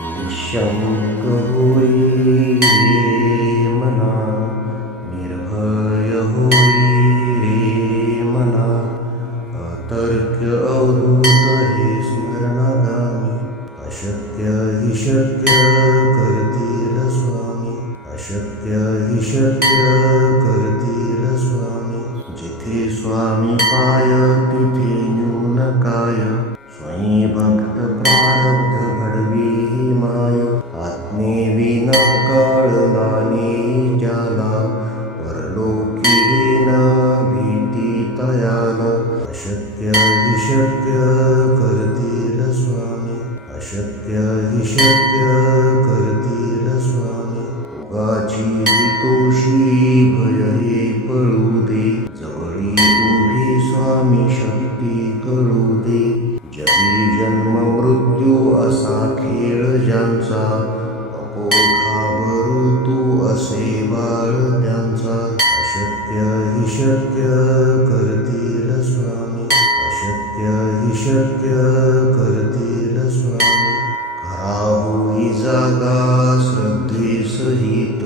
निशंक होई रे मना, निर्भय होई रे मना, अतर्क्य अवधूत हे स्मरणागामी, अशक्य हि शक्य करतील स्वामी, अशक्य हि शक्य करतील स्वामी. जिथे स्वामी पाय तिथे न्यून काय, स्वयं भक्त प्रारब्ध घडवी ही माय. आत्मेविन कळलाने ज्याला, परलोकी न भीती तयाला. अशक्य हि शक्य करतील स्वामी, अशक्य हि शक्य करतील स्वामी. उगाची भीतोषी भय हे पळू दे, जवळी उभी स्वामी शक्ती कळू दे. जगी जन्म मृत्यू असा खेळ ज्यांचा, नको घाबरू तू असे बाळ त्यांचा. अशक्य हि शक्य करतील स्वामी, अशक्य हि शक्य करतील स्वामी. खरा होई जागा श्रद्धे सहित,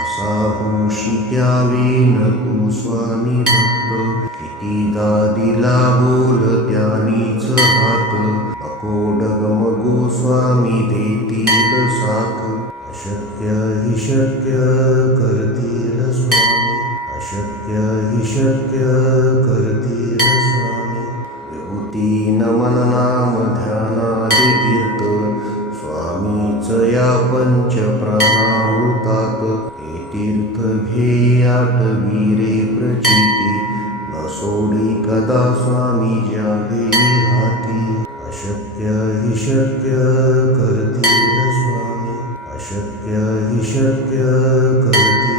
असा होशी द्यावी न तू स्वामी भक्त. कितीदा दिला बोल त्यानीच हात, नको डगमगू स्वामी देतील साथ. अशक्य हि शक्य करतील स्वामी, अशक्य हि शक्य करतील स्वामी. विभूती नमन नाम ध्यानादि तीर्थ, स्वामीच या पंच प्राणामृतात. हे तीर्थ घेई आठवी रे प्रचिती, न सोडी कदा स्वामी ज्या घेई हाती. अशक्य हि शक्य करतील स्वामी, अशक्य हि शक्य करतील